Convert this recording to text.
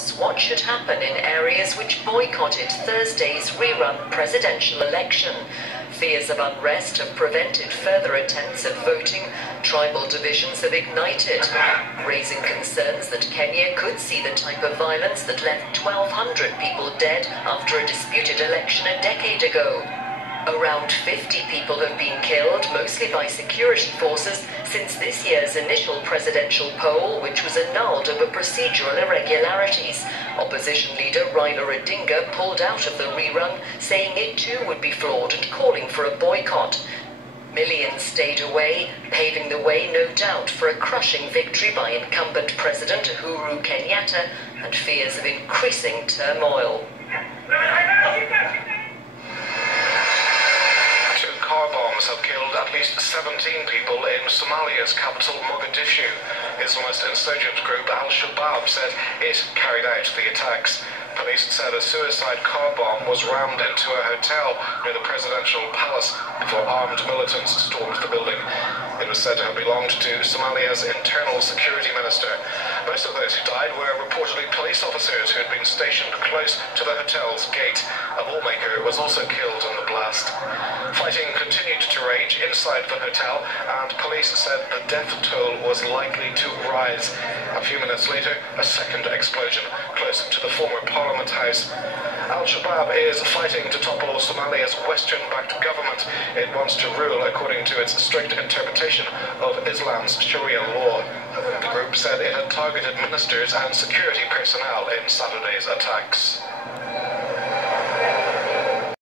discuss what should happen in areas which boycotted Thursday's rerun presidential election. Fears of unrest have prevented further attempts at voting. Tribal divisions have ignited, raising concerns that Kenya could see the type of violence that left 1,200 people dead after a disputed election a decade ago. Around 50 people have been killed, mostly by security forces, since this year's initial presidential poll, which was annulled over procedural irregularities. Opposition leader Raila Odinga pulled out of the rerun, saying it too would be flawed and calling for a boycott. Millions stayed away, paving the way, no doubt, for a crushing victory by incumbent President Uhuru Kenyatta and fears of increasing turmoil. Car bombs have killed at least 17 people in Somalia's capital, Mogadishu. Islamist insurgent group Al-Shabaab said it carried out the attacks. Police said a suicide car bomb was rammed into a hotel near the presidential palace before armed militants stormed the building. It was said to have belonged to Somalia's internal security minister. Most of those who died were reportedly police officers who had been stationed close to the hotel's gate. A lawmaker was also killed in the blast. Fighting continued to rage inside the hotel, and police said the death toll was likely to rise. A few minutes later, a second explosion close to the former Parliament House. Al-Shabaab is fighting to topple Somalia's Western-backed government. It wants to rule according to its strict interpretation of Islam's Sharia law. The group said it had targeted ministers and security personnel in Saturday's attacks.